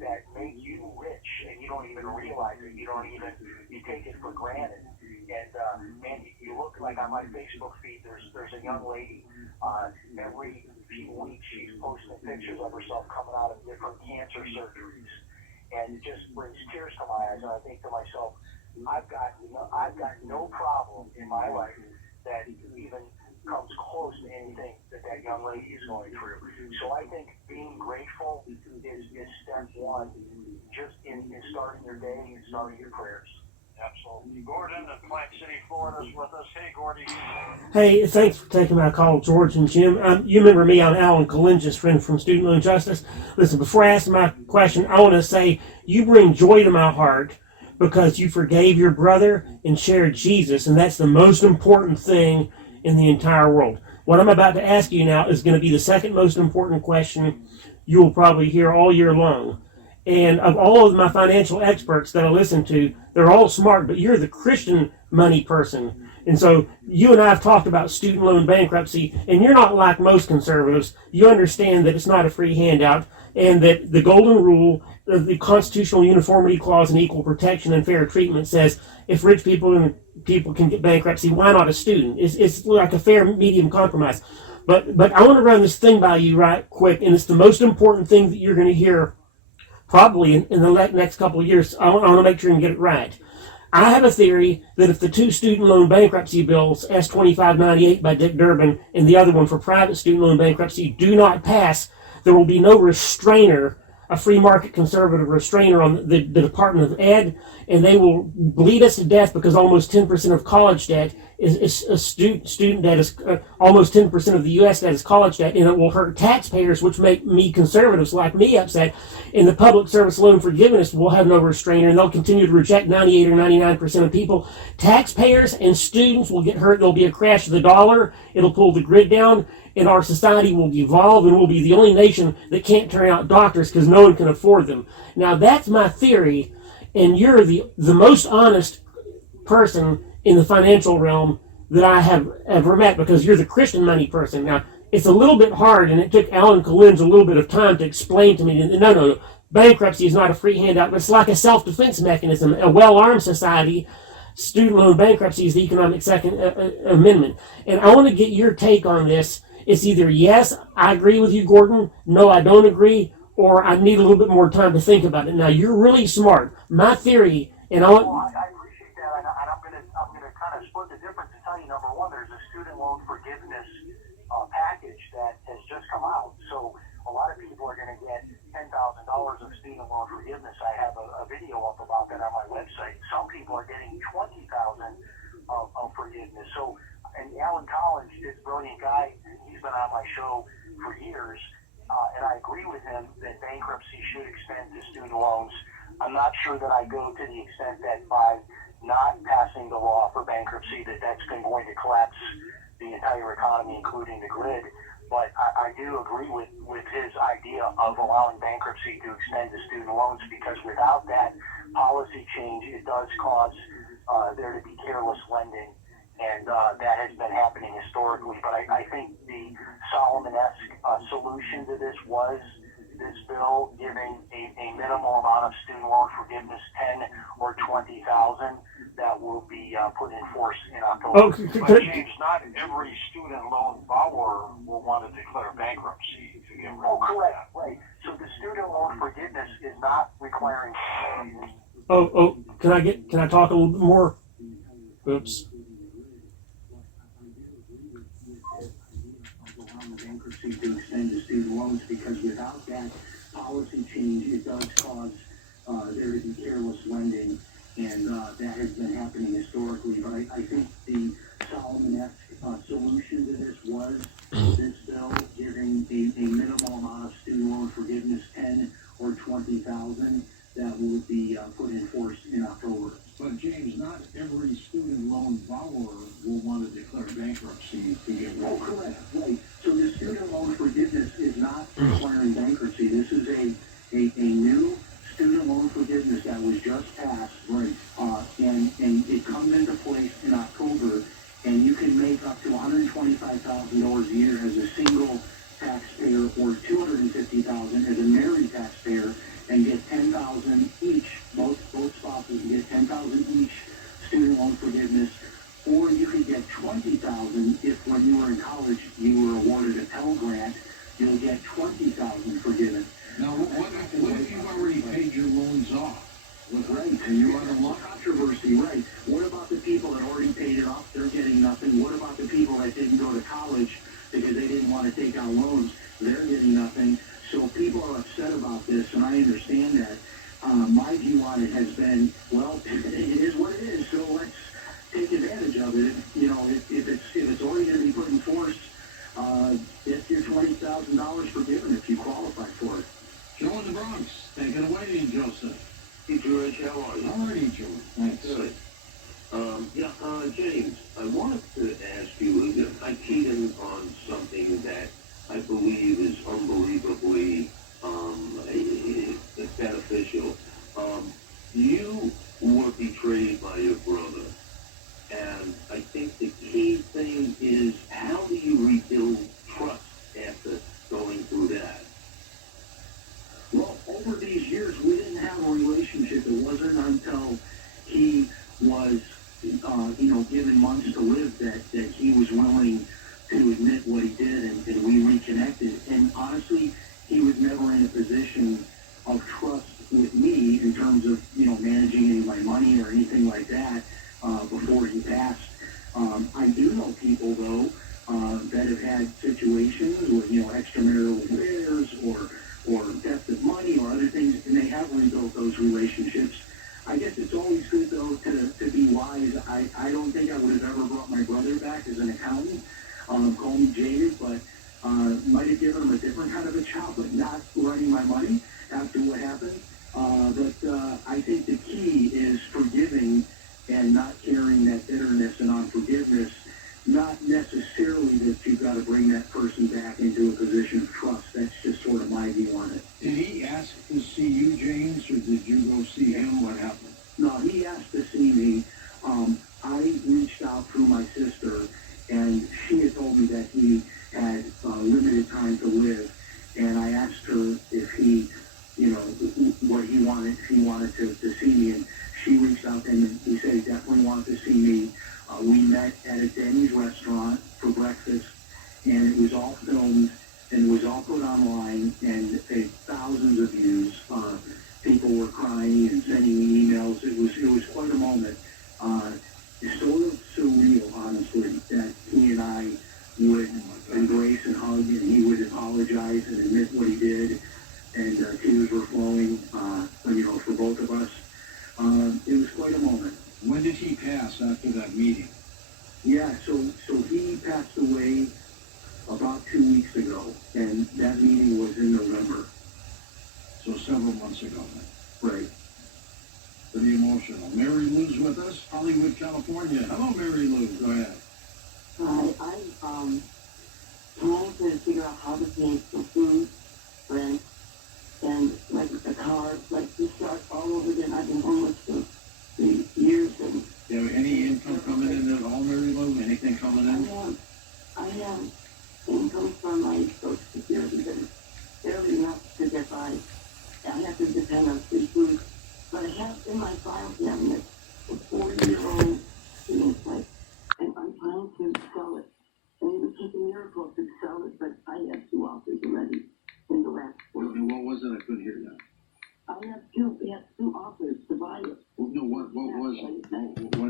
that make you rich, and you don't even realize it. You take it for granted. And you look like on my Facebook feed, there's a young lady, every few weeks she's posting pictures of herself coming out of different cancer surgeries. And it just brings tears to my eyes, and I think to myself, I've got no problem in my life that even comes close to anything that young lady is going through. So I think being grateful is step one, just in starting your day and starting your prayers. Absolutely. Gordon in Plant City, Florida is with us. Hey, Gordy. Hey, thanks for taking my call, George and Jim. You remember me, I'm Alan Kalinja's friend from Student Loan Justice. Listen, before I ask my question, I want to say you bring joy to my heart because you forgave your brother and shared Jesus, and that's the most important thing in the entire world. What I'm about to ask you now is going to be the second most important question you will probably hear all year long. And of all of my financial experts that I listen to, they're all smart, but you're the Christian money person. And so you and I have talked about student loan bankruptcy, and you're not like most conservatives. You understand that it's not a free handout, and that the golden rule, the Constitutional Uniformity Clause and equal protection and fair treatment says if rich people can get bankruptcy, why not a student? It's like a fair medium compromise. But I want to run this thing by you right quick, and it's the most important thing that you're going to hear probably in the next couple of years. I want to make sure you get it right. I have a theory that if the two student loan bankruptcy bills, S.2598 by Dick Durbin and the other one for private student loan bankruptcy, do not pass, there will be no restrainer, a free market conservative restrainer on the Dept of Ed, and they will bleed us to death because almost 10% of college debt is student debt is almost 10% of the U.S. debt is college debt, and it will hurt taxpayers, which make me conservatives like me upset. And the public service loan forgiveness will have no restrainer, and they'll continue to reject 98 or 99% of people. Taxpayers and students will get hurt. There'll be a crash of the dollar. It'll pull the grid down, and our society will devolve, and we'll be the only nation that can't turn out doctors because no one can afford them. Now that's my theory, and you're the most honest person in the financial realm that I have ever met because you're the Christian money person. Now, it's a little bit hard, and it took Alan Kalinj a little bit of time to explain to me, no, bankruptcy is not a free handout, but it's like a self-defense mechanism. A well-armed society, student loan bankruptcy is the economic second amendment. And I want to get your take on this. It's either yes, I agree with you, Gordon, no, I don't agree, or I need a little bit more time to think about it. Now, you're really smart. My theory, and I want... I appreciate that, and I'm going to kind of split the difference and tell you, number one, there's a student loan forgiveness package that has just come out. So a lot of people are going to get $10,000 of student loan forgiveness. I have a video up about that on my website. Some people are getting $20,000 of forgiveness. So, and Alan Collins, this brilliant guy, he's been on my show for years, and I agree with him that bankruptcy should extend to student loans. I'm not sure that I go to the extent that by not passing the law for bankruptcy that's going to collapse the entire economy, including the grid. But I do agree with his idea of allowing bankruptcy to extend to student loans, because without that policy change, it does cause there to be careless lending, and that has been happening historically. But I think the Solomon-esque solution to this was this bill giving a minimal amount of student loan forgiveness, 10 or 20,000, that will be put in force in October. But James, not every student loan borrower will want to declare bankruptcy to get rid of that. Correct, right. So the student loan forgiveness is not requiring... Can I talk a little bit more? Oops. Bankruptcy to extend to student loans, because without that policy change, it does cause there to be careless lending, and that has been happening historically. But I think the Solomon-esque solution to this was this bill giving a minimal amount of student loan forgiveness, 10 or 20,000, that will be put in force in October. But James, not every student loan borrower will want to declare bankruptcy to get rid of that. Correct, right. So the student loan forgiveness is not requiring bankruptcy. This is a new student loan forgiveness that was just passed, right? And it comes into place in October, and you can make up to $125,000 a year as a single taxpayer, or $250,000 as a married taxpayer, and get about this, and I understand that. My view on it has been, well, it is what it is, so let's take advantage of it. You know, if it's already going to be put in force, get your $20,000 forgiven if you qualify for it. Joe in the Bronx, take it away, Joseph. Hey, George, how are you? All righty, Joe. Thanks. Good. James, I wanted to ask you, I keyed in on something that I believe is unbelievably beneficial. You were betrayed by your brother, and I think the key thing is, how do you rebuild trust after going through that? Well, over these years, we didn't have a relationship. It wasn't until he was, given months to live that he was willing to admit what he did, and we reconnected. And honestly, he was never in a position of trust with me in terms of, managing any of my money or anything like that before he passed. I do know people, though, that have had situations with, extramarital affairs or theft of money or other things, and they have rebuilt those relationships. I guess it's always good, though, to be wise. I don't think I would have ever brought my brother back as an accountant. Call me jaded, but might have given him a different kind of a job, but not running my money after what happened. But I think the key is forgiving and not carrying that bitterness and unforgiveness. Not necessarily that you've got to bring that person back into a position of trust. That's just sort of my view on it. Did he ask to see you, James, or did you go see him? What happened? No, he asked to see me. I reached out through my sister, and she had told me that he had limited time to live, and I asked her if he, what he wanted, if he wanted to see me, and she reached out to him, and he said he definitely wanted to see me. We met at a Denny's restaurant for breakfast, and it was all filmed, and it was all put online, and it had thousands of views. People were crying and sending me emails. It was quite a moment. It's sort of surreal, honestly, that he and I would embrace and hug, and he would apologize and admit what he did, and tears were flowing, for both of us. It was quite a moment. When did he pass after that meeting? Yeah, so he passed away about 2 weeks ago, and that meeting was in November. So several months ago then. Right. Pretty emotional. Mary Lou's with us, Hollywood, California. Hello, Mary Lou. Go ahead. Hi, I'm trying to figure out how to pay for food, rent, and like a car, to start all over again. I've been homeless for 3 years, and Do you have any income coming in at all, Mary Lou? Anything coming in? I have income from my Social Security, but it's barely enough to get by. I have to depend on free food. But I have in my file cabinet a 40-year-old student place, and I'm trying to sell it. And it would take a miracle to sell it, but I have 2 offers already in the last 4 years. What was it? I couldn't hear that. We have 2 offers to buy it. Well, no, what was it? What